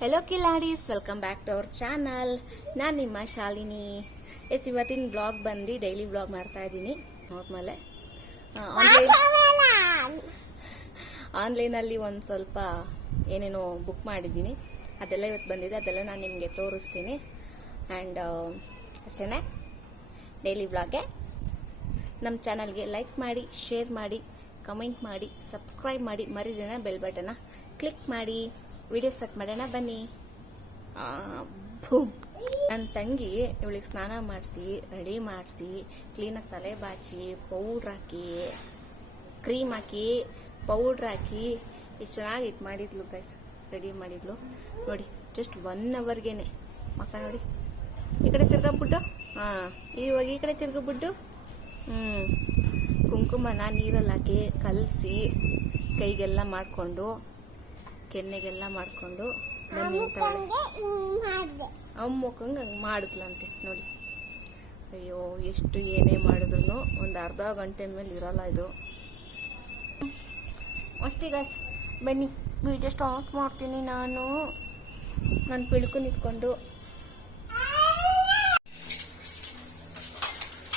Hello ಕಿಲಾಡೀಸ್ welcome back to our channel ನಾನು ನಿಮ್ಮ Shalini. S, ಇವತ್ತಿನ ಬ್ಲಾಗ್ ಬಂದು ಡೈಲಿ ಬ್ಲಾಗ್ ಮಾಡ್ತಾ ಇದ್ದೀನಿ. ನಾರ್ಮಲೆ ಆನ್ಲೈನಲ್ಲಿ ಒಂದು ಸ್ವಲ್ಪ ಏನೇನೋ ಬುಕ್ ಮಾಡಿದ್ದೀನಿ. ಅದೆಲ್ಲ ಇವತ್ತು ಬಂದಿದೆ. ಅದೆಲ್ಲ ನಾನು ನಿಮಗೆ ತೋರಿಸ್ತೀನಿ. ಆ್ಯಂಡ್ ಅಷ್ಟೇ ಡೈಲಿ ಬ್ಲಾಗ್ಗೆ ನಮ್ಮ ಚಾನಲ್ಗೆ ಲೈಕ್ ಮಾಡಿ ಶೇರ್ ಮಾಡಿ ಕಮೆಂಟ್ ಮಾಡಿ ಸಬ್ಸ್ಕ್ರೈಬ್ ಮಾಡಿ ಮರಿದಿನ ಬೆಲ್ ಬಟನ್ನ ಕ್ಲಿಕ್ ಮಾಡಿ ವಿಡಿಯೋ ಸ್ಟಾರ್ಟ್ ಮಾಡೋಣ, ಬನ್ನಿ. ನನ್ನ ತಂಗಿ ಇವಳಿಗೆ ಸ್ನಾನ ಮಾಡಿಸಿ ರೆಡಿ ಮಾಡಿಸಿ ಕ್ಲೀನಾಗಿ ತಲೆ ಬಾಚಿ ಪೌಡ್ರ್ ಹಾಕಿ ಕ್ರೀಮ್ ಹಾಕಿ ಪೌಡ್ರ್ ಹಾಕಿ ಎಷ್ಟು ಚೆನ್ನಾಗಿ ಇಟ್ಟು ಮಾಡಿದ್ಲು ಗೈಸ್ ರೆಡಿ ಮಾಡಿದ್ಲು. ನೋಡಿ ಜಸ್ಟ್ ಒನ್ ಅವರ್ಗೇನೆ ಮಕ್ಕ ನೋಡಿ. ಈ ಕಡೆ ತಿರ್ಗಾಬಿಟ್ಟು ಹಾಂ ಇವಾಗ ಈ ಕಡೆ ತಿರ್ಗಬಿಟ್ಟು ಹ್ಞೂ ಕುಂಕುಮನ ನೀರಲ್ಲಿ ಹಾಕಿ, ಕಲಸಿ, ಕೈಗೆಲ್ಲ ಮಾಡಿಕೊಂಡು ಕೆನ್ನೆಗೆಲ್ಲ ಮಾಡಿಕೊಂಡು ಬನ್ನಿ ಅಂತಾಳೆ ಅಮ್ಮ ಮುಖಂಗೆ ಹಂಗೆ ಮಾಡಿದ್ಲಂತೆ ನೋಡಿ. ಅಯ್ಯೋ ಎಷ್ಟು ಏನೇ ಮಾಡಿದ್ರು ಒಂದು ಅರ್ಧ ಗಂಟೆ ಮೇಲೆ ಇರಲ್ಲ ಇದು. ಅಷ್ಟೇ ಗಾಸ್ ಬನ್ನಿ ವಿಡಿಯೋ ಸ್ಟಾರ್ಟ್ ಮಾಡ್ತೀನಿ ನಾನು. ನಾನು ಪಿಳ್ಕೊಂಡು ಇಟ್ಕೊಂಡು.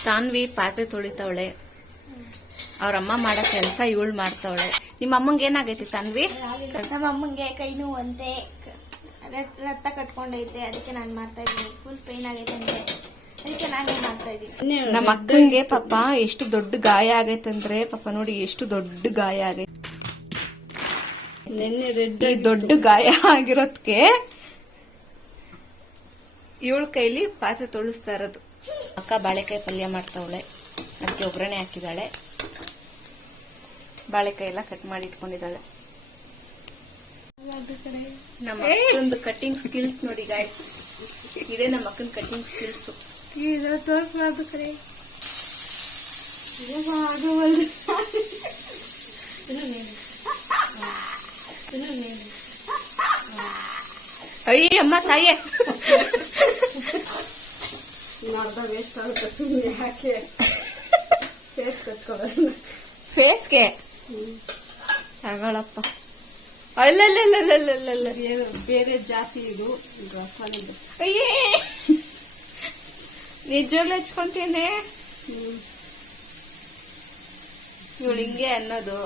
ತಾನ್ವಿ ಪಾತ್ರೆ ತೊಳಿತಾವಳೆ. ಅವ್ರ ಅಮ್ಮ ಮಾಡೋ ಕೆಲಸ ಇವಳು ಮಾಡ್ತಾವಳೆ. ನಿಮ್ಮ ಅಮ್ಮಂಗೆ ಏನಾಗೈತಿ ತನ್ವಿ? ನಮ್ಮ ಅಮ್ಮಂಗೆ ಕೈ ನೋವಂತೆ ರಕ್ತ ಕಟ್ಕೊಂಡೈತೆ. ಅದಕ್ಕೆ ನಾನು ಮಾಡ್ತಾ ಇದ್ದೀನಿ. ಫುಲ್ ಪೇನ್ ಆಗೈತೆ ಅಂದ್ರೆ ಅದಕ್ಕೆ ನಾನೇ ಮಾಡ್ತಾ ಇದ್ದೀನಿ? ನಮ್ಮ ಅಕ್ಕಂಗೆ ಪಾಪ ಎಷ್ಟು ದೊಡ್ಡ ಗಾಯ ಆಗೈತಂದ್ರೆ ಪಾಪ ನೋಡಿ ಎಷ್ಟು ದೊಡ್ಡ ಗಾಯ ಆಗೈತೆ. ಈ ದೊಡ್ಡ ಗಾಯ ಆಗಿರೋದ್ಕೆ ಇವಳ ಕೈಲಿ ಪಾತ್ರೆ ತೊಳಿಸ್ತಾ ಇರೋದು. ಅಕ್ಕ ಬಾಳೆಕಾಯಿ ಪಲ್ಯ ಮಾಡ್ತಾವಳೆ. ಅದಕ್ಕೆ ಒಗ್ಗರಣೆ ಹಾಕಿದಾಳೆ ಬಾಳೆಕಾಯಿ ಎಲ್ಲ ಕಟ್ ಮಾಡಿ ಇಟ್ಕೊಂಡಿದ್ದಾಳೆ. ನಮ್ಮ ಒಂದು ಕಟಿಂಗ್ ಸ್ಕಿಲ್ಸ್ ನೋಡಿ ಗಾಯ್ಸ್ ಇದೇ ನಮ್ಮ ಅಕ್ಕನ ಕಟಿಂಗ್ ಸ್ಕಿಲ್ಸ್ ತೋರಿಸ್ಬಾರ್ದು ಕರೆ. ಅಯ್ಯಮ್ಮ ತಾಯೇ. ವೇಸ್ಟ್ ಆಗುತ್ತೆ ಸುಮ್ಮನೆ ಹಾಕಿ ಫೇಸ್ ಕಚ್ಕೊಳ್ಳೋಣ ಫೇಸ್ಗೆ ತಗೊಳಪ್ಪ. ಅಲ್ಲಲ್ಲ ಬೇರೆ ಜಾತಿ ಇದು. ಅಯ್ಯೇ! ನಿಜವಾಗ್ಲೂ ಹಚ್ಕೊಂತೇನೆ. ಇವಳು ಹಿಂಗೆ ಅನ್ನೋದು.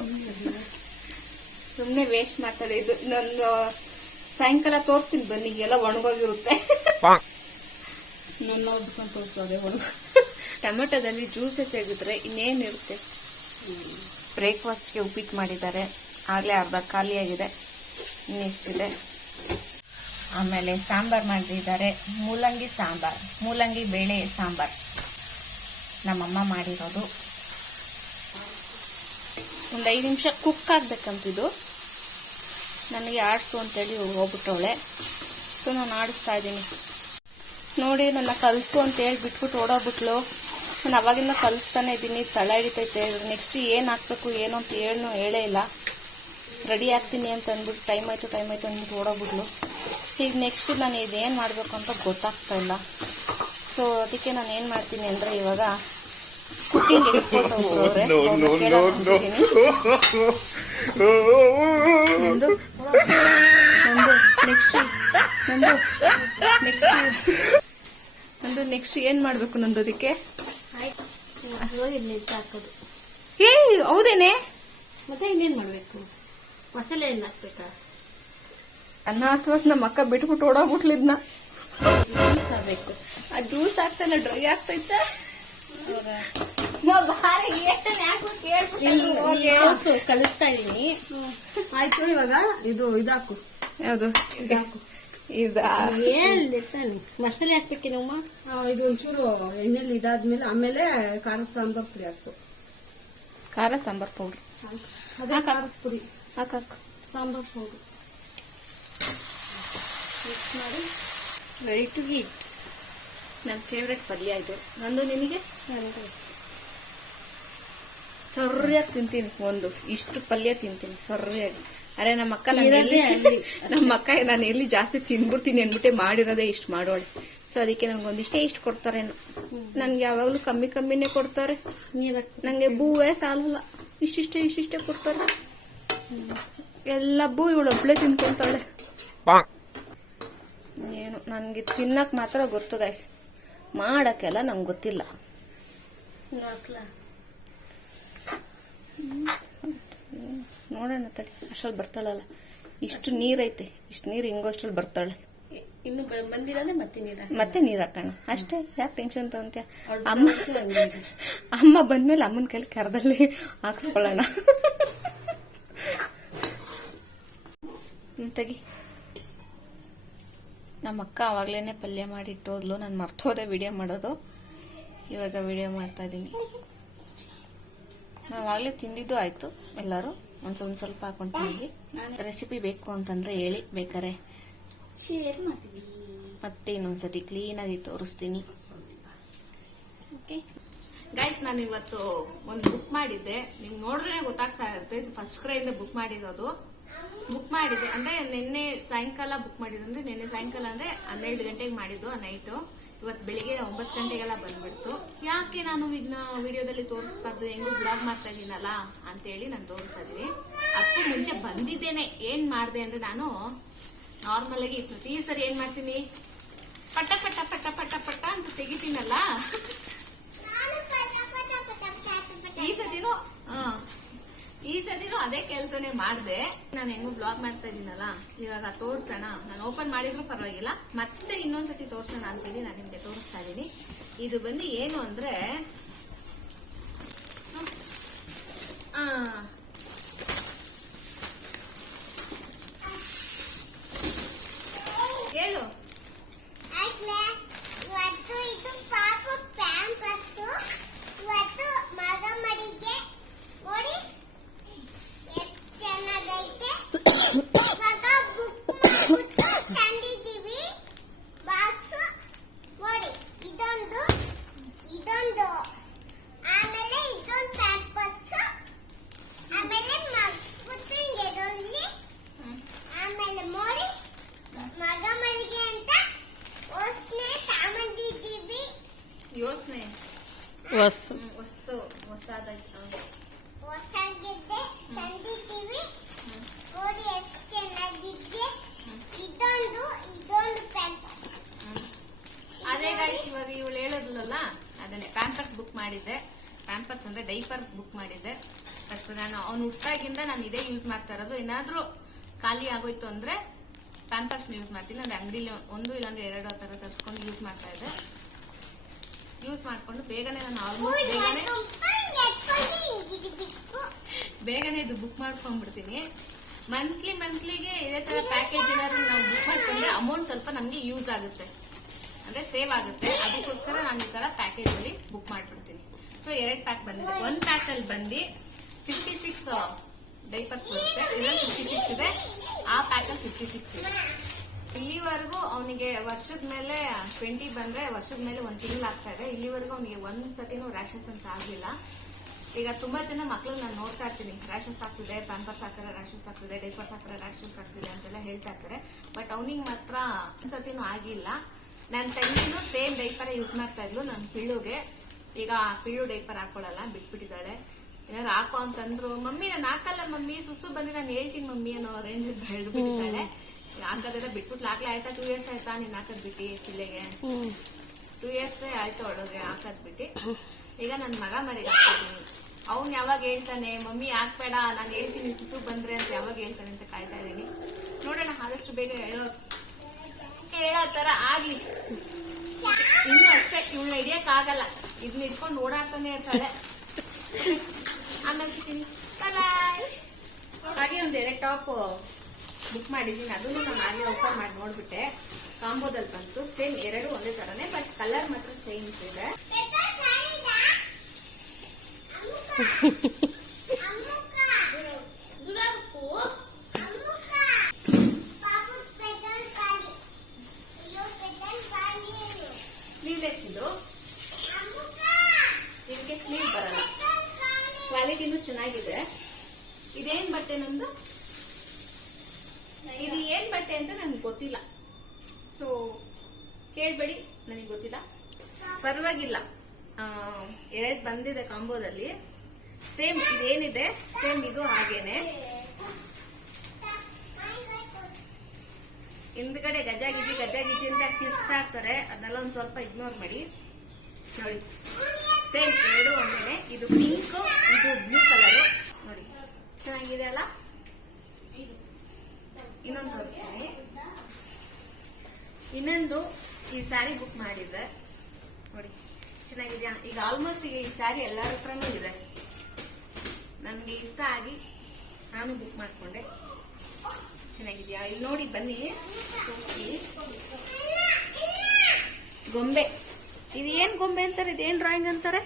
ಸುಮ್ನೆ ವೇಸ್ಟ್ ಮಾಡ್ತಾರೆ. ಇದು ನನ್ನ ಸಾಯಂಕಾಲ ತೋರಿಸ್ತೀನಿ ಬನ್ನಿ ಎಲ್ಲ ಒಣಗೋಗಿರುತ್ತೆ. ನನ್ನ ನೋಡ್ಕೊಂಡು ತೋರಿಸೋದೆ ಒಣಗ. ಟೊಮೆಟೊದಲ್ಲಿ ಜ್ಯೂಸೇ ತೆಗೆದ್ರೆ ಇನ್ನೇನಿರುತ್ತೆ? ಬ್ರೇಕ್ಫಾಸ್ಟ್ಗೆ ಉಪ್ಪಿಟ್ಟು ಮಾಡಿದ್ದಾರೆ. ಆಗಲೇ ಅರ್ಧ ಖಾಲಿಯಾಗಿದೆ ಇನ್ನೆಷ್ಟಿದೆ ಆಮೇಲೆ ಸಾಂಬಾರ್ ಮಾಡಿದ್ದಾರೆ. ಮೂಲಂಗಿ ಸಾಂಬಾರ್. ಮೂಲಂಗಿ ಬೇಳೆ ಸಾಂಬಾರ್. ನಮ್ಮಮ್ಮ ಮಾಡಿರೋದು. ಒಂದು ಐದು ನಿಮಿಷ ಕುಕ್ ಆಗಬೇಕಂತಿದ್ದು ನನಗೆ ಆಡಿಸು ಅಂತೇಳಿ ಹೋಗ್ಬಿಟ್ಟವಳೆ. ಸೊ, ನಾನು ಆಡಿಸ್ತಾ ಇದ್ದೀನಿ. ನೋಡಿ, ನನ್ನ ಕಲಸು ಅಂತ ಹೇಳಿ ಬಿಟ್ಬಿಟ್ಟು ಓಡೋಗ್ಬಿಟ್ಲು. ನಾನು ಅವಾಗಿಂದ ಕಲಿಸ್ತಾನೆ ಇದ್ದೀನಿ ತಳ ಹಿಡಿತೈತೆ ನೆಕ್ಸ್ಟ್ ಏನು ಹಾಕ್ಬೇಕು ಏನು ಅಂತ ಹೇಳೂ ಹೇಳೇ ಇಲ್ಲ. ರೆಡಿ ಆಗ್ತೀನಿ ಅಂತ ಅಂದ್ಬಿಟ್ಟು ಟೈಮ್ ಆಯಿತು ಟೈಮ್ ಆಯಿತು ಅಂದ್ಬಿಟ್ಟು ಓಡೋಗ್ಬಿಟ್ಲು. ಈಗ ನೆಕ್ಸ್ಟ್ ನಾನು ಇದೇನು ಮಾಡಬೇಕು ಅಂತ ಗೊತ್ತಾಗ್ತಾ ಇಲ್ಲ. ಸೊ ಅದಕ್ಕೆ ನಾನು ಏನು ಮಾಡ್ತೀನಿ ಅಂದರೆ ಇವಾಗ ಎಕ್ಸ್ಪೋರ್ಟ್ ನಂದು ನಂದು ನೆಕ್ಸ್ಟ್ ನಂದು ನೆಕ್ಸ್ಟ್ ನಂದು ನೆಕ್ಸ್ಟ್ ಏನ್ ಮಾಡ್ಬೇಕು ನಂದು ಅದಕ್ಕೆ? ಹೋಗಿ ನಿಲ್ತು ಹಾಕೋದು. ಏ ಹೌದೇನೆ? ಮತ್ತೆ ಇನ್ನೇನ್ ಮಾಡ್ಬೇಕು? ಮಸಾಲೆ ಎಣ್ಣೆ ಹಾಕ್ಬೇಕಾ? ಅನ್ನ ಅಥವಾ ನಮ್ಮ ಅಕ್ಕ ಬಿಟ್ಬಿಟ್ಟು ಓಡೋಗ್ಬಿಟ್ಲಿದ್ನ. ಜ್ಯೂಸ್ ಆಗ್ಬೇಕು ಆ ಜ್ಯೂಸ್ ಆಗ್ತಾನೆ ಡ್ರೈ ಆಗ್ತೈತೆ. ಕಲಿಸ್ತಾ ಇದೀನಿ ಆಯ್ತು ಇವಾಗ ಇದು ಇದಾಕು. ಯಾವುದು? ಇದ. ಏನ್ ಮಸಾಲೆ ಹಾಕ್ಬೇಕೇನು ಇದು ಒಂಚೂರು ಎಣ್ಣೆಲಿ ಇದಾದ್ಮೇಲೆ ಆಮೇಲೆ ಖಾರ ಸಾಂಬಾರ್ ಪುಡಿ ಹಾಕು. ಖಾರ ಸಾಂಬಾರ್ ಪೌಡ್ರ್. ಅದೇ ಖಾರದ ಪುಡಿ. ಹಾಕು ಸಾಂಬಾರ್ ಪೌಡ್ರ್. ಮಿಕ್ಸ್ ಮಾಡಿ. ರೆಡಿ ಟು ಗೀಟ್ ನನ್ನ ಫೇವ್ರೆಟ್ ಪಲ್ಯ ಇದು. ನಂದು ನಿನಗೆ ಸರ್ಯಾಗಿ ತಿಂತೀನಿ ಒಂದು. ಇಷ್ಟು ಪಲ್ಯ ತಿಂತೀನಿ ಸರ್ರಿಯಾಗಿ ಅರೆ ನಮ್ಮ ಅಕ್ಕ ನಾನು ಎಲ್ಲಿ ನಮ್ಮ ಅಕ್ಕ ನಾನು ಎಲ್ಲಿ ಜಾಸ್ತಿ ತಿನ್ಬಿಡ್ತೀನಿ ಅನ್ಬಿಟ್ಟೆ ಮಾಡಿರೋದೇ ಇಷ್ಟು ಮಾಡೋಳೆ. ಸೊ ಅದಕ್ಕೆ ನನ್ಗೊಂದಿಷ್ಟೇ ಇಷ್ಟು ಕೊಡ್ತಾರೇನೋ. ನನ್ಗೆ ಯಾವಾಗಲೂ ಕಮ್ಮಿ ಕಮ್ಮಿನೇ ಕೊಡ್ತಾರೆ. ನಂಗೆ ಬೂವೇ ಸಾಲಲ್ಲ. ಇಷ್ಟಿಷ್ಟೇ ಇಷ್ಟಿಷ್ಟೇ ಕೊಡ್ತಾರೆ. ಎಲ್ಲ ಬೂ ಇವಳು ಒಬ್ಳೆ ತಿನ್ಕೊಂತಾಳೆ. ನನಗೆ ತಿನ್ನಕ್ ಮಾತ್ರ ಗೊತ್ತು ಗಾಯ್ಸ್ ಮಾಡಕ್ಕೆಲ್ಲ ನಂಗೆ ಗೊತ್ತಿಲ್ಲ. ನೋಡೋಣ ತಡಿ ಅಷ್ಟ್ರಲ್ಲಿ ಬರ್ತಾಳಲ್ಲ. ಇಷ್ಟು ನೀರೈತೆ ಇಷ್ಟು ನೀರು ಹಿಂಗೋ ಅಷ್ಟ್ರಲ್ಲಿ ಬರ್ತಾಳೆ. ಇನ್ನು ಬಂದಿಲ್ಲ ಮತ್ತೆ ನೀರ ಮತ್ತೆ ನೀರು ಹಾಕೋಣ. ಅಷ್ಟೇ ಯಾಕೆ ಟೆನ್ಷನ್ ತಗೊಂತೀಯ? ಅಮ್ಮ ಅಮ್ಮ ಬಂದ್ಮೇಲೆ ಅಮ್ಮನ ಕೈಲಿ ಕರದಲ್ಲಿ ಹಾಕ್ಸ್ಕೊಳ್ಳೋಣ. ತೆಗಿ. ನಮ್ಮ ಅಕ್ಕ ಅವಾಗ್ಲೇನೆ ಪಲ್ಯ ಮಾಡಿ ಇಟ್ಟೋದ್ಲು. ನಾನು ಮರ್ತೋದೆ ವಿಡಿಯೋ ಮಾಡೋದು. ಇವಾಗ ವಿಡಿಯೋ ಮಾಡ್ತಾ ಇದ್ದೀನಿ ನಾವಾಗಲೇ ತಿಂದಿದ್ದು ಆಯ್ತು ಎಲ್ಲರೂ. ಒಂದು ಸ್ವಲ್ಪ ಹಾಕೊಂಡು ರೆಸಿಪಿ ಬೇಕು ಅಂತಂದ್ರೆ ಹೇಳಿ ಬೇಕಾರೆ. ಶೇರ್ ಮಾಡ್ತೀವಿ. ಮತ್ತೆ ಇನ್ನೊಂದ್ಸತಿ ಕ್ಲೀನಾಗಿ ತೋರಿಸ್ತೀನಿ. ಓಕೆ ಗೈಸ್ ನಾನು ಇವತ್ತು ಒಂದು ಬುಕ್ ಮಾಡಿದ್ದೆ. ನಿಮ್ಗೆ ನೋಡ್ರೆ ಗೊತ್ತಾಗ್ತಾ ಇರುತ್ತೆ. ಇದು ಫಸ್ಟ್ ಕ್ರೈಯಿಂದ ಬುಕ್ ಮಾಡಿರೋದು. ಬುಕ್ ಮಾಡಿದೆ. ಅಂದ್ರೆ ನಿನ್ನೆ ಸಾಯಂಕಾಲ ಬುಕ್ ಮಾಡಿದ್ದು. ಅಂದ್ರೆ ನಿನ್ನೆ ಸಾಯಂಕಾಲ ಅಂದ್ರೆ ಹನ್ನೆರಡು ಗಂಟೆಗೆ ಮಾಡಿದ್ದು ಆ ನೈಟು ಇವತ್ತು ಬೆಳಿಗ್ಗೆ ಒಂಬತ್ತು ಗಂಟೆಗೆಲ್ಲ ಬಂದ್ಬಿಡ್ತು. ಯಾಕೆ ನಾನು ಇದನ್ನ ವಿಡಿಯೋದಲ್ಲಿ ತೋರಿಸ್ಬಾರ್ದು? ಹೆಂಗು ಬ್ಲಾಗ್ ಮಾಡ್ತಾ ಇದೀನಲ್ಲ ಅಂತೇಳಿ ನಾನು ತೋರಿಸ್ತಾ ಇದೀನಿ. ಅದಕ್ಕೂ ಮುಂಚೆ ಬಂದಿದ್ದೇನೆ. ಏನ್ ಮಾಡಿದೆ ಅಂದ್ರೆ ನಾನು ನಾರ್ಮಲ್ ಆಗಿ ಪ್ರತಿ ಸರಿ ಏನ್ ಮಾಡ್ತೀನಿ? ಪಟ ಪಟ ಪಟ ಪಟ ಪಟ ಅಂತ ತೆಗಿತೀನಲ್ಲ? ಈ ಸತಿನೂ ಆ, ಈ ಸತಿನೂ ಅದೇ ಕೆಲಸನೇ ಮಾಡಿದೆ. ನಾನು ಹೆಂಗು ಬ್ಲಾಗ್ ಮಾಡ್ತಾ ಇದೀನಲ್ಲ ಇವಾಗ ತೋರ್ಸೋಣ. ನಾನು ಓಪನ್ ಮಾಡಿದ್ರು ಪರವಾಗಿಲ್ಲ. ಮತ್ತೆ ಇನ್ನೊಂದ್ಸತಿ ತೋರ್ಸೋಣ ಅಂತೇಳಿ ನಾನು ನಿಮ್ಗೆ ತೋರಿಸ್ತಾ ಇದೀನಿ ಇದು ಬಂದು ಏನು ಅಂದ್ರೆ ಹೇಳು ಇವತ್ತು ಇದು ಪಾಪ ಪ್ಯಾಂಪಸ್ ಇವತ್ತು ಮಗ ಮಡಿಗೆ ನೋಡಿ ಎಷ್ಟು ಚೆನ್ನಾಗೈತೆ ಇವಾಗ ಬುಕ್ ಮಾಡ್ಬಿಟ್ಟು ತಂದಿದ್ದೀವಿ ಬಾಕ್ಸ್ ನೋಡಿ ಇದೊಂದು ಇದೊಂದು ಆಮೇಲೆ ಇದೊಂದು ಪ್ಯಾಂಪಸ್ ಆಮೇಲೆ ಮಗ್ಸ್ಬಿಟ್ಟು ಇದೊಂದು ಆಮೇಲೆ ನೋಡಿ ಮಗ ಮಳಿಗೆ ಅಂತ ಹೊಸ್ನೆ ತಗೊಂಡಿದ್ದೀವಿ ಯೋಚನೆ ಹೊಸ ವಸ್ತು ಹೊಸದಾಗಿ ಹೊಸಗಿದ್ದೆ ತಂದಿದ್ದೀವಿ ನೋಡಿ ಎಷ್ಟು ಚೆನ್ನಾಗಿದೆ ಇದೊಂದು ಇದೊಂದು ಪ್ಯಾಂಪಸ್ ಅದೇ ಗಾಯ್ಸ್ ಇವಾಗ ಇವಳು ಹೇಳಿದ್ಲಲ್ಲ ಅದನ್ನೇ ಪ್ಯಾಂಪರ್ಸ್ ಬುಕ್ ಮಾಡಿದ್ದೆ. ಪ್ಯಾಂಪರ್ಸ್ ಅಂದ್ರೆ ಡೈಪರ್ ಬುಕ್ ಮಾಡಿದ್ದೆ. ಫಸ್ಟ್ ನಾನು ಅವ್ನು ಹುಟ್ಟಾಗಿಂದ ನಾನು ಇದೇ ಯೂಸ್ ಮಾಡ್ತಾ ಇರೋದು. ಏನಾದ್ರೂ ಖಾಲಿ ಆಗೋಯ್ತು ಅಂದ್ರೆ ಪ್ಯಾಂಪರ್ಸ್ ಯೂಸ್ ಮಾಡ್ತೀನಿ. ಅಂದ್ರೆ ಅಂಗಡಿಲಿ ಒಂದು ಇಲ್ಲಾಂದ್ರೆ ಎರಡು ಆ ತರ ತರಿಸ್ಕೊಂಡು ಯೂಸ್ ಮಾಡ್ತಾ ಇದ್ದೆ. ಯೂಸ್ ಮಾಡ್ಕೊಂಡು ಬೇಗನೆ ನಾನು ಆಲ್ಮೋಸ್ಟ್ ಬೇಗನೆ ಬೇಗನೆ ಇದು ಬುಕ್ ಮಾಡ್ಕೊಂಡ್ಬಿಡ್ತೀನಿ. ಮಂತ್ಲಿ ಮಂತ್ಲಿಗೆ ಇದೇ ತರ ಪ್ಯಾಕೇಜ್ ಏನಾದ್ರು ನಾವು ಬುಕ್ ಮಾಡ್ಕೊಂಡ್ರೆ ಅಮೌಂಟ್ ಸ್ವಲ್ಪ ನಮ್ಗೆ ಯೂಸ್ ಆಗುತ್ತೆ. ಅಂದ್ರೆ ಸೇವ್ ಆಗುತ್ತೆ. ಅದಕ್ಕೋಸ್ಕರ ನಾನು ಈ ತರ ಪ್ಯಾಕೇಜ್ ಅಲ್ಲಿ ಬುಕ್ ಮಾಡ್ಬಿಡ್ತೀನಿ. ಸೊ ಎರಡ್ ಪ್ಯಾಕ್ ಬಂದಿದೆ. ಒಂದ್ ಪ್ಯಾಕ್ ಅಲ್ಲಿ ಬಂದು ಫಿಫ್ಟಿ ಸಿಕ್ಸ್ ಡೈಪರ್ಸ್ ಬರುತ್ತೆ. ಇನ್ನೊಂದು ಫಿಫ್ಟಿ ಸಿಕ್ಸ್ ಇದೆ. ಆ ಪ್ಯಾಕ್ ಅಲ್ಲಿ ಫಿಫ್ಟಿ ಸಿಕ್ಸ್ ಇದೆ. ಇಲ್ಲಿವರೆಗೂ ಅವನಿಗೆ ವರ್ಷದ ಮೇಲೆ ಟ್ವೆಂಟಿ ಬಂದ್ರೆ ವರ್ಷದ ಮೇಲೆ ಒಂದ್ ತಿಂಗಳು ಆಗ್ತಾ ಇದೆ. ಇಲ್ಲಿವರೆಗೂ ಅವನಿಗೆ ಒಂದ್ ಸತಿನೂ ರ್ಯಾಷಸ್ ಅಂತ ಆಗ್ಲಿಲ್ಲ. ಈಗ ತುಂಬಾ ಜನ ಮಕ್ಳನ್ನ ನಾನು ನೋಡ್ತಾ ಇರ್ತೀನಿ. ರ್ಯಾಷಸ್ ಆಗ್ತಿದೆ ಪ್ಯಾಂಪರ್ಸ್ ಹಾಕಿದ್ರೆ ರ್ಯಾಷಸ್ ಆಗ್ತಿದೆ ಡೈಪರ್ಸ್ ಹಾಕಿದ್ರೆ ರ್ಯಾಷಸ್ ಆಗ್ತಿದೆ ಅಂತೆಲ್ಲ ಹೇಳ್ತಾ ಇರ್ತಾರೆ. ಬಟ್ ಅವನಿಗೆ ಮಾತ್ರ ಒಂದ್ ಸತಿನೂ ಆಗಿಲ್ಲ. ನನ್ನ ತಂಗಿನೂ ಸೇಮ್ ಡೈಪರ್ ಯೂಸ್ ಮಾಡ್ತಾ ಇದ್ಲು ನನ್ನ ಪಿಳ್ಳುಗೆ. ಈಗ ಪಿಳ್ಳು ಡೈಪರ್ ಹಾಕೊಳ್ಳಲ್ಲ ಬಿಟ್ಬಿಟ್ಟಿದ್ದಾಳೆ. ಏನಾದ್ರು ಹಾಕೋ ಅಂತಂದ್ರು ಮಮ್ಮಿ ನಾನು ಹಾಕಲ್ಲ ಮಮ್ಮಿ ಸುಸು ಬಂದ್ರೆ ನಾನು ಹೇಳ್ತೀನಿ ಮಮ್ಮಿ ಅನ್ನೋ ರೇಂಜ್ ಬೆಳೆದು ಬಿಟ್ಟಿದ್ದಾಳೆ. ಹಾಕೋದೆಲ್ಲ ಬಿಟ್ಬಿಟ್ಲು. ಆಗ್ಲೇ ಆಯ್ತಾ ಟೂ ಇಯರ್ಸ್ ಆಯ್ತಾ ನೀನ್ ಹಾಕದ್ ಬಿಟ್ಟಿ ಪಿಳ್ಳೆಗೆ? ಟೂ ಇಯರ್ಸ್ ಆಯ್ತು ಅಡೋಗೆ ಹಾಕದ್ ಬಿಟ್ಟು. ಈಗ ನನ್ ಮಗ ಮರಿಗೆ ಹಾಕ್ತಿದ್ದೀನಿ ಅವ್ನ್ ಯಾವಾಗ ಹೇಳ್ತಾನೆ ಮಮ್ಮಿ ಹಾಕ್ಬೇಡ ನಾನು ಹೇಳ್ತೀನಿ ಸುಸು ಬಂದ್ರೆ ಅಂತ ಯಾವಾಗ ಹೇಳ್ತಾನೆ ಅಂತ ಕಾಯ್ತಾ ಇದೀನಿ ನೋಡೋಣ ಆದಷ್ಟು ಬೇಗ ಹೇಳೋ ಹೇಳೋ ತರ ಆಗ್ಲಿ ಇನ್ನು ಅಷ್ಟೇ ಇವಳ ಹಿಡಿಯಕ್ ಆಗಲ್ಲ ಇದನ್ನ ಇಟ್ಕೊಂಡು ಓಡಾಡ್ತಾನೆ ಇರ್ತಾಳೆ ಆಮೇಲೆ. ಹಾಗೆ ಒಂದ್ ಎರಡು ಟಾಪ್ ಬುಕ್ ಮಾಡಿದೀನಿ. ಅದನ್ನು ನಾನು ಹಾಗೆ ಓಪನ್ ಮಾಡಿ ನೋಡ್ಬಿಟ್ಟೆ. ಕಾಂಬೋದಲ್ಲಿ ಬಂತು. ಸೇಮ್ ಎರಡು ಒಂದೇ ತರನೇ ಬಟ್ ಕಲರ್ ಮಾತ್ರ ಚೇಂಜ್ ಇದೆ. ಕ್ವಾಲಿಟಿನೂ ಚೆನ್ನಾಗಿದೆ. ಇದೇನ್ ಬಟ್ಟೆ ನಮ್ದು ಇದು ಏನ್ ಬಟ್ಟೆ ಅಂತ ನನ್ಗೆ ಗೊತ್ತಿಲ್ಲ. ಸೊ ಕೇಳ್ಬೇಡಿ, ನನಗೆ ಗೊತ್ತಿಲ್ಲ. ಪರವಾಗಿಲ್ಲ. ಎರಡ್ ಬಂದಿದೆ ಕಾಂಬೋದಲ್ಲಿ. ಸೇಮ್ ಇದೇನಿದೆ, ಸೇಮ್ ಇದು ಹಾಗೇನೆ. ಹಿಂದ್ಗಡೆ ಗಜ ಗಿಜಿ ಗಜ ಗಿಜಿ ಅಂತ ಕಿರ್ಸ್ತಾ ಇರ್ತಾರೆ. ಅದನ್ನೆಲ್ಲ ಒಂದ್ ಸ್ವಲ್ಪ ಇಗ್ನೋರ್ ಮಾಡಿ. ನೋಡಿ. ಸೇಮ್ ಎರಡು ಒಂದೇ ಇದು ಪಿಂಕ್, ಇದು ಬ್ಲೂ ಕಲರ್. ನೋಡಿ, ಚೆನ್ನಾಗಿದೆ ಅಲ್ಲ? ಇನ್ನೊಂದು ತೋರಿಸ್ತೀನಿ. ಇನ್ನೊಂದು ಈ ಸ್ಯಾರಿ ಬುಕ್ ಮಾಡಿದ್ದೆ. ನೋಡಿ ಚೆನ್ನಾಗಿದೆಯಾ ಈಗ ಆಲ್ಮೋಸ್ಟ್ ಈಗ ಈ ಸ್ಯಾರಿ ಎಲ್ಲರ ಹತ್ರನೂ ಇದೆ. ನನಗೆ ಇಷ್ಟ ಆಗಿ ನಾನು ಬುಕ್ ಮಾಡಿಕೊಂಡೆ. ಚೆನ್ನಾಗಿದ್ಯಾ? ಇಲ್ಲಿ ನೋಡಿ, ಬನ್ನಿ. ಗೊಂಬೆ. ಇದು ಏನ್ ಗೊಂಬೆ ಅಂತಾರೆ? ಇದೇನ್ ಡ್ರಾಯಿಂಗ್ ಅಂತಾರೆ?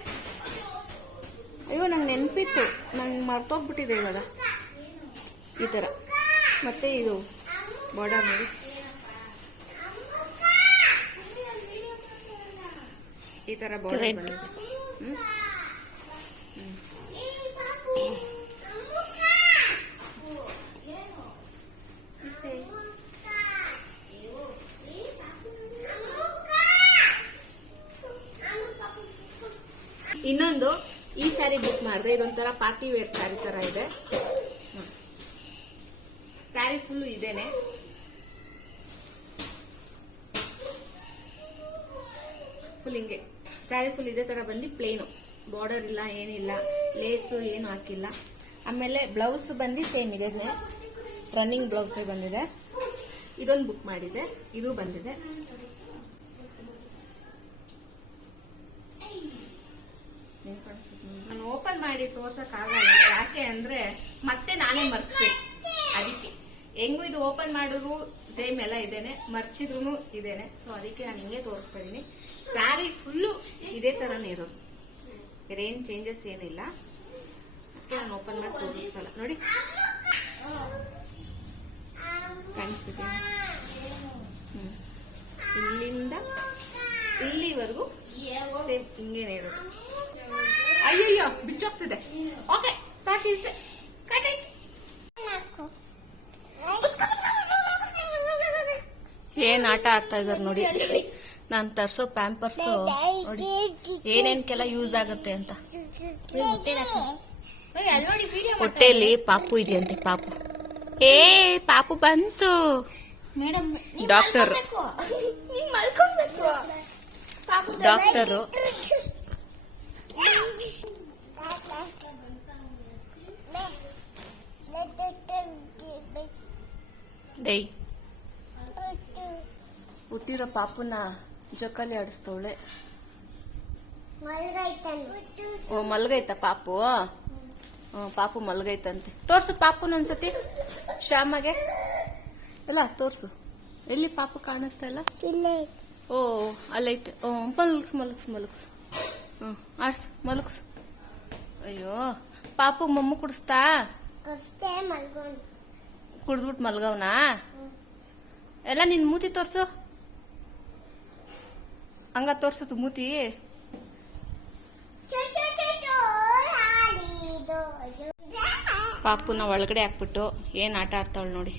ಅಯ್ಯೋ ನಂಗೆ ನೆನಪಿತ್ತು. ನಂಗೆ ಮರ್ತೋಗ್ಬಿಟ್ಟಿದೆ ಇವಾಗ. ಈ ತರ. ಮತ್ತೆ ಇದು ಬಾರ್ಡರ್ ನೋಡಿ. ಈ ತರ ಬಾರ್ಡರ್. ಬಂದಿದೆ. ಹ್ಮ್? ಇನ್ನೊಂದು, ಈ ಸ್ಯಾರಿ ಬುಕ್ ಮಾಡಿದೆ, ಇದೊಂಥರ ಪಾರ್ಟಿ ವೇರ್ ಸ್ಯಾರಿ ತರ ಇದೆ. ಸ್ಯಾರಿ ಫುಲ್ ಇದೇನೆ. ಫುಲ್ ಹಿಂಗೆ. ಸ್ಯಾರಿ ಫುಲ್ ಇದೇ ತರ ಬಂದು ಪ್ಲೇನು ಬಾರ್ಡರ್ ಇಲ್ಲ, ಏನಿಲ್ಲ. ಲೇಸು ಏನು ಹಾಕಿಲ್ಲ. ಆಮೇಲೆ ಬ್ಲೌಸ್ ಬಂದು ಸೇಮ್ ಇದೆ ರನ್ನಿಂಗ್ ಬ್ಲೌಸ್ ಬಂದಿದೆ. ಇದೊಂದು ಬುಕ್ ಮಾಡಿದೆ. ಇದು ಬಂದಿದೆ. ನಾನು ಓಪನ್ ಮಾಡಿ ತೋರ್ಸಕ್ ಆಗಲ್ಲ ಯಾಕೆ ಅಂದ್ರೆ ಮತ್ತೆ ನಾನೇ ಮರ್ಚ್ಬೇಕು. ಅದಕ್ಕೆ. ಹೆಂಗೂ ಇದು ಓಪನ್ ಮಾಡಿದ್ರು ಸೇಮ್ ಎಲ್ಲ ಇದೇನೆ. ಮರ್ಚಿದ್ರು ಇದೇನೆ. ಸೊ ಅದಕ್ಕೆ ನಾನು ಹಿಂಗೆ ತೋರಿಸ್ತಾ ಸ್ಯಾರಿ ಫುಲ್ಲು ಇದೇ ತರನೇ ಇರೋದು. ಏನ್ ಚೇಂಜಸ್ ಏನಿಲ್ಲ. ಅದಕ್ಕೆ ನಾನು ಓಪನ್ ಮಾಡಿ ತೋರಿಸ್ತಲ್ಲ ನೋಡಿ. ಕಾಣಿಸ್ತಿದೆ. ಇಲ್ಲಿಂದ ಇಲ್ಲಿವರೆಗೂ ಸೇಮ್ ಹಿಂಗೇನೆ ಇರೋದು. ಅಯ್ಯಯ್ಯೋ ಬಿಚ್ಚೋಗ್ತಿದೆ. ಓಕೆ ಸಾಕು ಇಷ್ಟೇ. ಕಟ್ ಇಟ್ ಏನ್ ಆಟ ಆಡ್ತಾ ಇದಾರೆ ನೋಡಿ. ನಾನ್ ತರ್ಸೋ ಪ್ಯಾಂಪರ್ಸ್ ನೋಡಿ. ಏನೇನ್ಕೆಲ್ಲ ಯೂಸ್ ಆಗುತ್ತೆ ಅಂತ. ಹೊಟ್ಟೆಯಲ್ಲಿ ಪಾಪು ಇದೆಯಂತೆ ಪಾಪು. ಏ ಪಾಪು ಬಂತು. ಡಾಕ್ಟರ್ ಡಾಕ್ಟರು ಡೈ. ಹುಟ್ಟಿರೋ ಪಾಪುನ ಜೋಕಾಲಿ ಆಡಿಸ್ತವಳೆ. ಓ, ಮಲ್ಗೈತ ಪಾಪು? ಪಾಪು ಮಲ್ಗೈತಂತೆ. ತೋರ್ಸು ಪಾಪುನ ಒಂದ್ಸತಿ, ಶ್ಯಾಮಗೆ. ಇಲ್ಲ ತೋರ್ಸು. ಎಲ್ಲಿ ಪಾಪು ಕಾಣಿಸ್ತಾ ಇಲ್ಲ? ಓ, ಅಲ್ಲೈತೆ. ಓ, ಮಲಗ್ಸು ಮಲಗ್ಸು ಮಲಗ್ಸು. ಹ್ಮ್, ಆಡ್ಸು, ಮಲಗ್ಸ್. ಅಯ್ಯೋ ಪಾಪು ಮಮ್ಮು ಕುಡಿಸ್ತಾ? ಕುಡ್ದ್ಬಿಟ್ಟು ಮಲ್ಗವ್ನಾ? ಎಲ್ಲ ನಿನ್ ಮೂತಿ ತೋರ್ಸು. ಹಂಗ ತೋರ್ಸುದು ಮೂತಿ. ಪಾಪುನ ಒಳಗಡೆ ಹಾಕ್ಬಿಟ್ಟು ಏನ್ ಆಟ ಆಡ್ತಾವಳು ನೋಡಿ.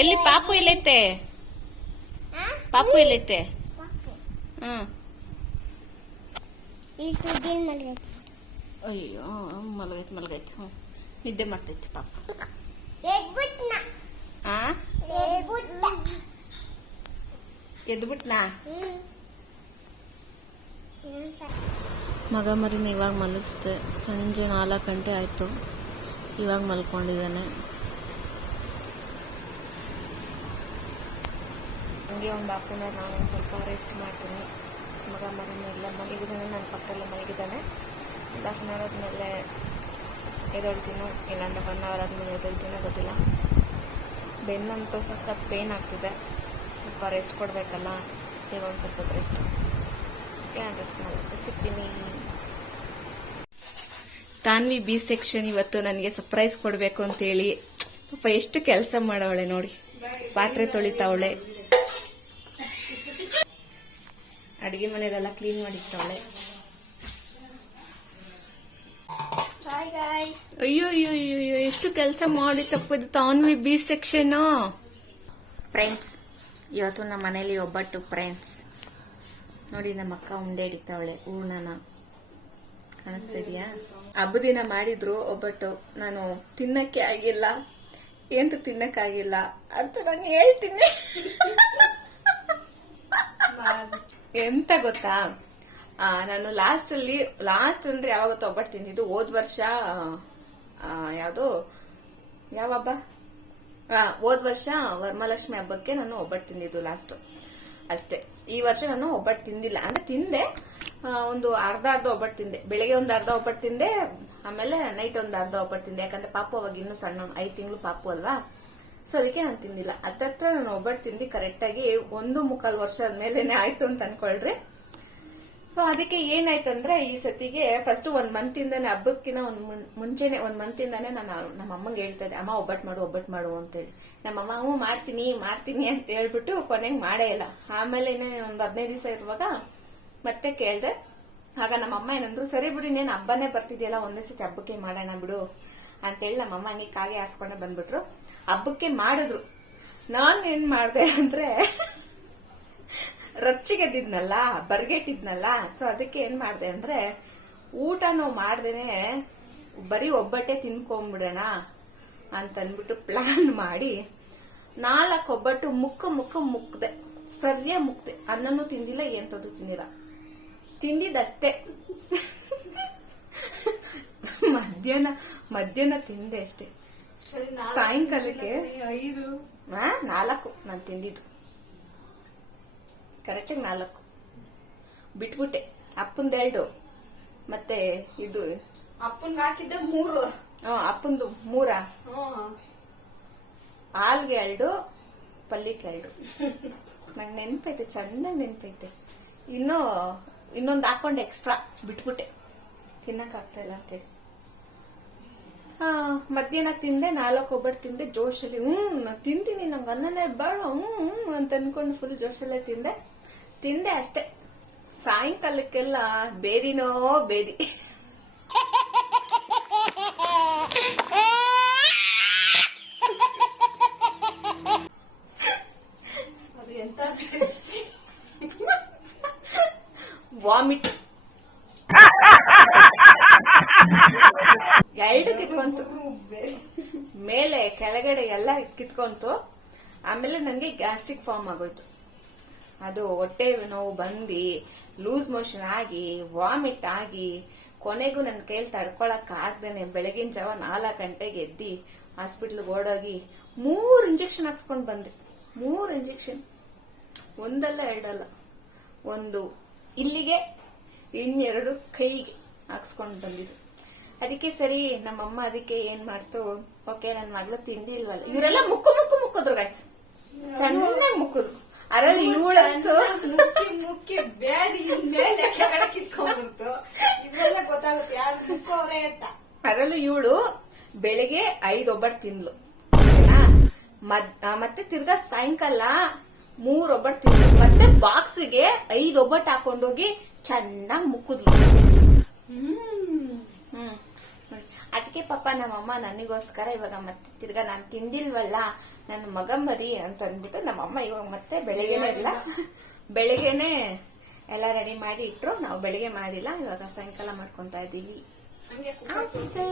ಎಲ್ಲಿ ಪಾಪು ಎಲ್ಲೈತೆ ಪಾಪು ಎಲ್ಲೈತೆ? ಹ್ಮ್. ಅಯ್ಯೋ ಮಲಗೈತೆ ಮಲಗೈತೆ. ಹ್ಞೂ ನಿದ್ದೆ ಮಾಡ್ತೈತಿ ಪಾಪ. ಎದ್ಬಿಟ್ನಾ? ಮಗ ಮರಿನ ಇವಾಗ ಮಲಗಿಸ್ದೆ. ಸಂಜೆ ನಾಲ್ಕು ಗಂಟೆ ಆಯ್ತು. ಇವಾಗ ಮಲ್ಕೊಂಡಿದ್ದಾನೆ. ಹಂಗೆ ಒಂದು ಹಾಫ್ ಅವರ್ ನಾನೊಂದು ಸ್ವಲ್ಪ ರೆಸ್ಟ್ ಮಾಡ್ತೀನಿ. ಮಗ ಮನೆಯಲ್ಲ ಎಲ್ಲ ಮಲಗಿದ್ದಾನೆ, ನನ್ನ ಪಕ್ಕದಲ್ಲೇ ಮಲಗಿದ್ದಾನೆ. ಒಂದು ಹಾಫ್ ಆನ್ ಅವರ್ ಆದಮೇಲೆ ಎದೊಳ್ತೀನೋ ಇಲ್ಲಾಂದ್ರೆ ಒನ್ ಅವರ್ ಆದಮೇಲೆ ಎದೊಳ್ತೀನೋ ಗೊತ್ತಿಲ್ಲ. ಬೆನ್ನಂತೂ ಸಖತ್ ಪೇನ್ ಆಗ್ತಿದೆ. ಸ್ವಲ್ಪ ರೆಸ್ಟ್ ಕೊಡಬೇಕಲ್ಲ? ಈಗ ಒಂದು ಸ್ವಲ್ಪ ರೆಸ್ಟ್ ರೆಸ್ಟ್ ಮಾಡಬೇಕು. ಸಿಗ್ತೀನಿ. ತಾನ್ವಿ ಬಿ ಸೆಕ್ಷನ್ ಇವತ್ತು ನನಗೆ ಸರ್ಪ್ರೈಸ್ ಕೊಡಬೇಕು ಅಂತೇಳಿ. ಪಾಪ, ಎಷ್ಟು ಕೆಲಸ ಮಾಡೋವಳೆ ನೋಡಿ. ಪಾತ್ರೆ ತೊಳಿತಾವಳೆ ಅಡಿಗೆ ಮನೆಯಲ್ಲೆಲ್ಲ ಕ್ಲೀನ್ ಮಾಡಿರ್ತಾಳೆ ಹಾಯ್ ಗಾಯ್ಸ್ ಅಯ್ಯೋ ಅಯ್ಯೋ ಅಯ್ಯೋ ಅಯ್ಯೋ, ಎಷ್ಟು ಕೆಲಸ ಮಾಡಿ ತಪ್ಪಿದ್ದು ತಾನ್ವಿ ಬಿ ಸೆಕ್ಷನ್ ಫ್ರೆಂಡ್ಸ್ ಇವತ್ತು ನಮ್ಮ ಮನೇಲಿ ಒಬ್ಬಟ್ಟು ಫ್ರೆಂಡ್ಸ್ ನೋಡಿ ನಮ್ಮ ಅಕ್ಕ ಉಂಡೆ ಹಿಡಿತಾವಳೆ ಹೂರ್ಣನ ಕಾಣಿಸ್ತಿದ್ಯಾ? ಇದೆಯಾ ಹಬ್ಬ ದಿನ ಮಾಡಿದ್ರು ಒಬ್ಬಟ್ಟು. ನಾನು ತಿನ್ನಕ್ಕೆ ಆಗಿಲ್ಲ. ಎಂತ ತಿನ್ನಕ್ಕಾಗಿಲ್ಲ ಅಂತ ನಾನು ಹೇಳ್ತೀನಿ. ಎಂತ ಗೊತ್ತಾ? ನಾನು ಲಾಸ್ಟ್ ಅಲ್ಲಿ ಲಾಸ್ಟ್ ಅಂದ್ರೆ ಯಾವಾಗ ಒಬ್ಬಟ್ಟು ತಿಂದಿದ್ದು? ಹೋದ್ ವರ್ಷ ಯಾವ್ದು? ಯಾವ ಹಬ್ಬ? ಹೋದ್ ವರ್ಷ ವರಮಹಾಲಕ್ಷ್ಮಿ ಹಬ್ಬಕ್ಕೆ ನಾನು ಒಬ್ಬಟ್ಟು ತಿಂದಿದ್ದು ಲಾಸ್ಟ್ ಅಷ್ಟೇ. ಈ ವರ್ಷ ನಾನು ಒಬ್ಬಟ್ಟು ತಿಂದಿಲ್ಲ. ಅಂದ್ರೆ ತಿಂದೆ. ಒಂದು ಅರ್ಧ ಅರ್ಧ ಒಬ್ಬಟ್ಟು ತಿಂದೆ. ಬೆಳಿಗ್ಗೆ ಒಂದು ಅರ್ಧ ಒಬ್ಬಟ್ಟು ತಿಂದೆ. ಆಮೇಲೆ ನೈಟ್ ಒಂದು ಅರ್ಧ ಒಬ್ಬಟ್ಟು ತಿಂದೆ. ಯಾಕಂದ್ರೆ ಪಾಪು ಅವಾಗ ಇನ್ನೂ ಸಣ್ಣ ಐದು ತಿಂಗಳು ಪಾಪು ಅಲ್ವಾ? ಸೊ ಅದಕ್ಕೆ ನಾನು ತಿಂದಿಲ್ಲ. ಹತ್ತತ್ರ ನಾನು ಒಬ್ಬಟ್ಟು ತಿಂದು ಕರೆಕ್ಟಾಗಿ ಒಂದು ಮುಕ್ಕಾಲು ವರ್ಷ ಆದ್ಮೇಲೆ ಆಯ್ತು ಅಂತ ಅನ್ಕೊಳ್ರಿ. ಸೊ ಅದಕ್ಕೆ ಏನಾಯ್ತು ಅಂದ್ರೆ ಈ ಸತಿಗೆ ಫಸ್ಟ್ ಒಂದ್ ಮಂತ್ ಇಂದಾನೆ ಹಬ್ಬಕ್ಕಿಂತ ಒಂದ್ ಮುಂಚೆನೆ ಒಂದ್ ಮಂತ್ ಇಂದಾನೆ ನಾನು ನಮ್ಮ ಅಮ್ಮಂಗೆ ಹೇಳ್ತಾ ಇದ್ದೆ, ಅಮ್ಮ ಒಬ್ಬಟ್ಟು ಮಾಡು ಒಬ್ಬಟ್ಟು ಮಾಡು ಅಂತೇಳಿ. ನಮ್ಮ ಅಮ್ಮ ಮಾಡ್ತೀನಿ ಮಾಡ್ತೀನಿ ಅಂತ ಹೇಳ್ಬಿಟ್ಟು ಕೊನೆಗೆ ಮಾಡೇ ಇಲ್ಲ. ಆಮೇಲೆ ಒಂದ್ ಹದಿನೈದು ದಿವಸ ಇರುವಾಗ ಮತ್ತೆ ಕೇಳ್ದೆ, ಆಗ ನಮ್ಮ ಅಮ್ಮ ಏನಂದ್ರು, ಸರಿ ಬಿಡಿ ನೀನ್ ಹಬ್ಬನೇ ಬರ್ತಿದ್ಯಲ್ಲ, ಒಂದೇ ಸತಿ ಹಬ್ಬಕ್ಕೆ ಮಾಡೋಣ ಬಿಡು ಅಂತೇಳಿ ನಮ್ಮ ಅಮ್ಮ ನೀ ಕಾಗೆ ಹಾಕ್ಕೊಂಡೆ ಬಂದ್ಬಿಟ್ರು. ಹಬ್ಬಕ್ಕೆ ಮಾಡಿದ್ರು. ನಾನು ಏನ್ ಮಾಡ್ದೆ ಅಂದ್ರೆ ರಚ್ಚಿಗೆದ್ದಿದ್ನಲ್ಲ ಬರ್ಗೆಟ್ಟಿದ್ನಲ್ಲ ಸೊ ಅದಕ್ಕೆ ಏನ್ ಮಾಡ್ದೆ ಅಂದ್ರೆ ಊಟ ನಾವು ಮಾಡ್ದೇನೆ ಬರೀ ಒಬ್ಬಟ್ಟೆ ತಿನ್ಕೊಂಡ್ಬಿಡೋಣ ಅಂತ ಅಂದ್ಬಿಟ್ಟು ಪ್ಲಾನ್ ಮಾಡಿ ನಾಲ್ಕು ಒಬ್ಬಟ್ಟು ಮುಕ್ಕ ಮುಕ್ಕ ಮುಕ್ದೆ. ಸರಿಯ ಮುಕ್ದೆ. ಅನ್ನನೂ ತಿಂದಿಲ್ಲ ಎಂತದ್ದು ತಿಂದಿಲ್ಲ. ತಿಂದಿದ್ದಷ್ಟೇ. ಮಧ್ಯಾಹ್ನ ಮಧ್ಯಾಹ್ನ ತಿಂದೆ ಅಷ್ಟೇ. ಸಾಯಂಕಾಲಕ್ಕೆ? ಐದು. ಆ, ನಾಲ್ಕು. ನಾನು ತಿಂದಿದ್ದು. ಕರೆಕ್ಟಾಗಿ ನಾಲ್ಕು. ಬಿಟ್ಬಿಟ್ಟೆ. ಅಪ್ಪಂದೆರಡು ಮತ್ತೆ ಇದು ಅಪ್ಪನ್ಗೆ ಹಾಕಿದ್ದ ಮೂರು. ಅಪ್ಪಂದು ಮೂರ. ಹಾಲ್ಗೆ ಎರಡು ಪಲ್ಲಿಗೆ ಎರಡು. ನಂಗೆ ನೆನ್ಪೈತೆ ಚೆನ್ನಾಗಿ ನೆನ್ಪೈತೆ. ಇನ್ನು ಇನ್ನೊಂದು ಹಾಕೊಂಡೆ ಎಕ್ಸ್ಟ್ರಾ ಬಿಟ್ಬಿಟ್ಟೆ. ತಿನ್ನಕ್ ಆಗ್ತಾ ಇಲ್ಲ ಅಂತೇಳಿ. ಮಧ್ಯಾಹ್ನ ತಿಂದೆ ನಾಲ್ಕು ಒಬ್ಬಟ್ಟು ತಿಂದೆ ಜೋಶಲ್ಲಿ. ಹ್ಞೂ ನಾನು ತಿಂತೀನಿ ನಂಗೆ ಅನ್ನನೇ ಬೇಡ ಹ್ಞೂ ಅಂತ ಅನ್ಕೊಂಡು ಫುಲ್ ಜೋಶಲ್ಲೇ ತಿಂದೆ. ತಿಂದೆ ಅಷ್ಟೇ. ಸಾಯಂಕಾಲಕ್ಕೆಲ್ಲ ಬೇದಿನೋ ಬೇದಿ. ಅದು ಎಂತ? ವಾಮಿಟ್ ಎರಡು ಕಿತ್ಕೊಂತು ಮೇಲೆ ಕೆಳಗಡೆ ಎಲ್ಲ ಕಿತ್ಕೊಂತು ಆಮೇಲೆ ನನಗೆ ಗ್ಯಾಸ್ಟ್ರಿಕ್ ಫಾರ್ಮ್ ಆಗೋಯ್ತು. ಅದು ಹೊಟ್ಟೆ ನೋವು ಬಂದು ಲೂಸ್ ಮೋಷನ್ ಆಗಿ, ವಾಮಿಟ್ ಆಗಿ, ಕೊನೆಗೂ ನನ್ನ ಕೈಯಲ್ಲಿ ತಡ್ಕೊಳಕ್ ಆಗ್ದೇನೆ. ಬೆಳಗಿನ ಜಾವ ನಾಲ್ಕು ಗಂಟೆಗೆ ಎದ್ದಿ ಹಾಸ್ಪಿಟ್ಲ್ಗೆ ಓಡೋಗಿ ಮೂರು ಇಂಜೆಕ್ಷನ್ ಹಾಕ್ಸ್ಕೊಂಡು ಬಂದೆ. ಮೂರು ಇಂಜೆಕ್ಷನ್. ಒಂದಲ್ಲ ಎರಡಲ್ಲ. ಒಂದು ಇಲ್ಲಿಗೆ, ಇನ್ನೆರಡು ಕೈಗೆ ಹಾಕ್ಸ್ಕೊಂಡು ಬಂದಿದ್ದು. ಅದಕ್ಕೆ ಸರಿ, ನಮ್ಮಮ್ಮ ಅದಕ್ಕೆ ಏನ್ ಮಾಡ್ತು? ಓಕೆ, ನನ್ ಮಗಳು ತಿಂದಿಲ್ವಲ್ಲ. ಇವರೆಲ್ಲ ಮುಕ್ಕು ಮುಕ್ಕು ಮುಕ್ಕಿದ್ರು ಗಾಯ್ಸ್ ಚೆನ್ನಾಗಿ ಮುಕ್ಕುದು ಅದ್ರಲ್ಲಿ ಇವಳಂತೂ ಮುಕ್ಕಿ ಮುಕ್ಕಿ ಬೇದಿ ಮೇಲೆ ಕೆಳಗಡೆ ಕಿತ್ಕೊಂಡ್ಬಿಡ್ತು. ಇದೆಲ್ಲ ಗೊತ್ತಾಗುತ್ತೆ ಯಾರು ಮುಕ್ಕೋರೆ ಅಂತ. ಅದರಲ್ಲೂ ಇವಳು ಬೆಳಿಗ್ಗೆ ಐದು ಒಬ್ಬಟ್ಟು ತಿಂದ್ಲು ಮತ್ತೆ ತಿರ್ಗಾ ಸಾಯಂಕಾಲ ಮೂರ್ ಒಬ್ಬಟ್ಟು ತಿಂದ್ಲು. ಮತ್ತೆ ಬಾಕ್ಸ್ಗೆ ಐದು ಒಬ್ಬಟ್ಟು ಹಾಕೊಂಡೋಗಿ ಚೆನ್ನಾಗಿ ಮುಕ್ಕುದ್ಲು ಹ್ಮ್. ಅದಕ್ಕೆ ಪಾಪ ನಮ್ಮಮ್ಮ ನನಗೋಸ್ಕರ ಇವಾಗ ಮತ್ತೆ ತಿರ್ಗಾ ನಾನು ತಿಂದಿಲ್ವಲ್ಲ ನನ್ನ ಮಗ ಮರಿ ಅಂತ ಅಂದ್ಬಿಟ್ಟು ನಮ್ಮಮ್ಮ ಇವಾಗ ಮತ್ತೆ ಬೆಳಿಗ್ಗೆನೇ ಇಲ್ಲ. ಬೆಳಿಗ್ಗೆನೆ ಎಲ್ಲ ರೆಡಿ ಮಾಡಿ ಇಟ್ರು. ನಾವು ಬೆಳಿಗ್ಗೆ ಮಾಡಿಲ್ಲ ಇವಾಗ ಸಾಯಂಕಾಲ ಮಾಡ್ಕೊತಾ ಆಸೆ.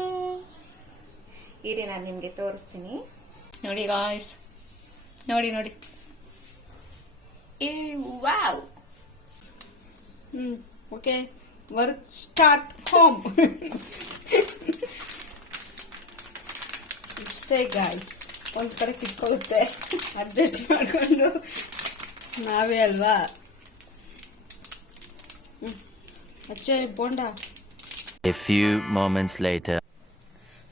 ಇರಿ ನಾನು ನಿಮ್ಗೆ ತೋರಿಸ್ತೀನಿ. ನೋಡಿ ಗಾಯ್ಸ್ ನೋಡಿ ನೋಡಿ. ಏ wow. Hmm okay work start home ಇಷ್ಟೇ ಗಾಯ್ ಒಂದು ಕಡೆ ಕಿತ್ಕೊಳ್ಳುತ್ತೆ. ಅಡ್ಜಸ್ಟ್ ಮಾಡ್ಕೊಂಡು. ನಾವೇ ಅಲ್ವಾ? ಅಚ್ಚೆ bonda. A few moments later.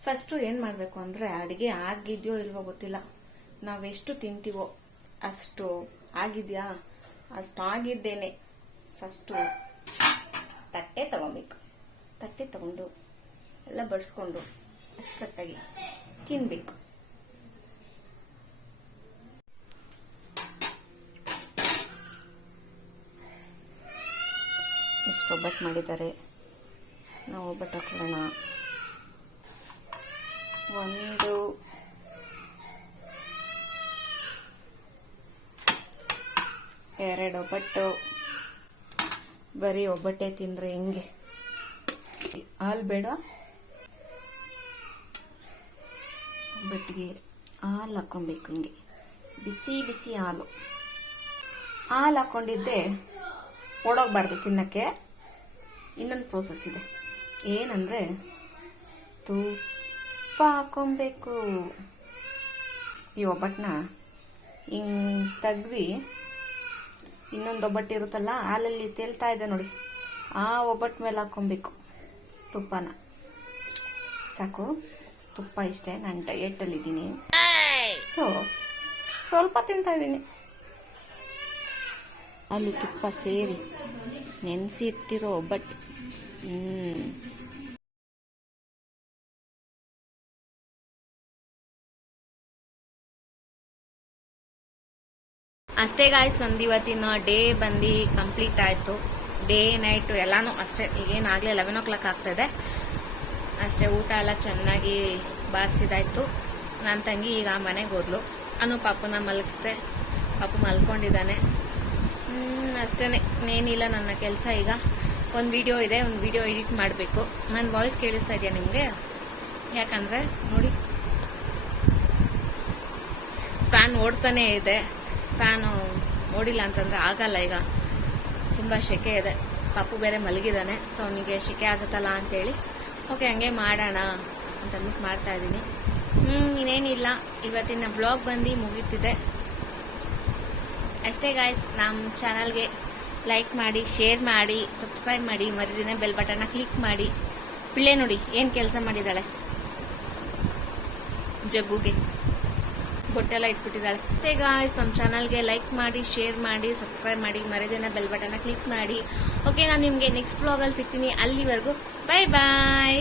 First ಏನ್ ಮಾಡ್ಬೇಕು ಅಂದ್ರೆ ಅಡಿಗೆ ಆಗಿದ್ಯೋ ಇಲ್ವೋ ಗೊತ್ತಿಲ್ಲ. ನಾವೆಷ್ಟು ತಿಂತೀವೋ ಅಷ್ಟು ಆಗಿದ್ಯಾ? ಅಷ್ಟು ಆಗಿದ್ದೇನೆ. ಫಸ್ಟು ತಟ್ಟೆ ತಗೊಬೇಕು. ತಟ್ಟೆ ತಗೊಂಡು ಎಲ್ಲ ಬಡಿಸ್ಕೊಂಡು ಅಚ್ಚುಕಟ್ಟಾಗಿ. ತಿನ್ಬೇಕು. ಇಷ್ಟು ಒಬ್ಬಟ್ಟು ಮಾಡಿದ್ದಾರೆ? ನಾವು ಒಬ್ಬಟ್ಟು ಹಾಕೊಳ್ಳೋಣ. ಒಂದು, ಎರಡು ಒಬ್ಬಟ್ಟು. ಬರೀ ಒಬ್ಬಟ್ಟೆ ತಿಂದರೆ ಹೆಂಗೆ? ಹಾಲು ಬೇಡ ಒಬ್ಬಟ್ಟಿಗೆ ಹಾಲು ಹಾಕ್ಕೊಬೇಕು ಹಿಂಗೆ. ಬಿಸಿ ಬಿಸಿ ಹಾಲು. ಹಾಲು ಹಾಕ್ಕೊಂಡಿದ್ದೆ ಓಡೋಗ್ಬಾರ್ದು ತಿನ್ನಕ್ಕೆ. ಇನ್ನೊಂದು ಪ್ರೋಸೆಸ್ ಇದೆ. ಏನಂದರೆ, ತುಪ್ಪ ಹಾಕ್ಕೊಬೇಕು. ಈ ಒಬ್ಬಟ್ಟನ್ನ ಹಿಂಗೆ ತೆಗ್ದು, ಇನ್ನೊಂದು ಒಬ್ಬಟ್ಟು ಇರುತ್ತಲ್ಲ, ಹಾಲಲ್ಲಿ ತೇಲ್ತಾ ಇದೆ ನೋಡಿ. ಆ ಒಬ್ಬಟ್ಟು ಮೇಲೆ ಹಾಕ್ಕೊಬೇಕು ತುಪ್ಪನ. ಸಾಕು. ತುಪ್ಪ ಇಷ್ಟೇ ನಾನು ಡಯಟಲ್ಲಿದ್ದೀನಿ ಸೊ ಸ್ವಲ್ಪ ತಿಂತಾ ಇದ್ದೀನಿ. ಅಲ್ಲಿ ತುಪ್ಪ ಸೇರಿ ನೆನೆಸಿ ಬಟ್ ಒಬ್ಬಟ್ಟು ಹ್ಞೂ ಅಷ್ಟೇ ಗಾಯ್ಸ್ ನಂದು ಇವತ್ತಿನ ಡೇ ಬಂದು ಕಂಪ್ಲೀಟ್ ಆಯಿತು. ಡೇ ನೈಟು ಎಲ್ಲಾನು ಅಷ್ಟೇ. ಈಗೇನಾಗಲೇ ಲೆವೆನ್ ಓ ಕ್ಲಾಕ್ ಆಗ್ತದೆ ಅಷ್ಟೇ ಊಟ ಎಲ್ಲ ಚೆನ್ನಾಗಿ ಬಾರಿಸಿದಾಯ್ತು. ನನ್ನ ತಂಗಿ ಈಗ ಆ ಮನೆಗೆ ಹೋದ್ಲು. ನಾನು ಪಾಪನ ಮಲಗಿಸ್ದೆ. ಪಾಪು ಮಲ್ಕೊಂಡಿದ್ದಾನೆ. ಅಷ್ಟೇ ಏನಿಲ್ಲ ನನ್ನ ಕೆಲಸ ಈಗ. ಒಂದು ವಿಡಿಯೋ ಇದೆ, ಒಂದು ವಿಡಿಯೋ ಎಡಿಟ್ ಮಾಡಬೇಕು. ನನ್ನ ವಾಯ್ಸ್ ಕೇಳಿಸ್ತಾ ಇದೆಯಾ ನಿಮಗೆ? ಯಾಕಂದರೆ, ನೋಡಿ. ಫ್ಯಾನ್ ಓಡ್ತಾನೆ ಇದೆ. ಫ್ಯಾನು ಓಡಿಲ್ಲ ಅಂತಂದ್ರೆ ಆಗಲ್ಲ ಈಗ. ತುಂಬ ಶೆಕೆ ಇದೆ. ಪಾಪು ಬೇರೆ ಮಲಗಿದ್ದಾನೆ. ಸೊ ಅವನಿಗೆ ಶೆಕೆ ಆಗುತ್ತಲ್ಲ ಅಂತೇಳಿ. ಓಕೆ ಹಂಗೆ ಮಾಡೋಣ ಅಂತ ಅಂದ್ಬಿಟ್ಟು ಮಾಡ್ತಾ ಇದ್ದೀನಿ. ಹ್ಞೂ ಇನ್ನೇನಿಲ್ಲ. ಇವತ್ತಿನ ಬ್ಲಾಗ್ ಬಂದು ಮುಗೀತಿದೆ. ಅಷ್ಟೇ ಗಾಯ್ಸ್ ನಮ್ಮ ಚಾನಲ್ಗೆ ಲೈಕ್ ಮಾಡಿ ಶೇರ್ ಮಾಡಿ ಸಬ್ಸ್ಕ್ರೈಬ್ ಮಾಡಿ ಮರಿದಿನ ಬೆಲ್ ಬಟನ್ನ ಕ್ಲಿಕ್ ಮಾಡಿ. ಪಿಳ್ಳೆ ನೋಡಿ, ಏನು ಕೆಲಸ ಮಾಡಿದ್ದಾಳೆ? ಜಗ್ಗುಗೆ. ಬೊಟ್ಟೆಲ್ಲ ಇಟ್ಬಿಟ್ಟಿದ್ದಾಳೆ. ಅಷ್ಟೇ ಗಾಯ್ಸ್ ನಮ್ಮ ಚಾನಲ್ಗೆ ಲೈಕ್ ಮಾಡಿ ಶೇರ್ ಮಾಡಿ ಸಬ್ಸ್ಕ್ರೈಬ್ ಮಾಡಿ, ಮರೆದೇನ ಬೆಲ್ ಬಟನ್ನ ಕ್ಲಿಕ್ ಮಾಡಿ. ಓಕೆ ನಾನು ನಿಮಗೆ ನೆಕ್ಸ್ಟ್ ವ್ಲಾಗಲ್ಲಿ ಸಿಗ್ತೀನಿ. ಅಲ್ಲಿವರೆಗೂ ಬಾಯ್ ಬಾಯ್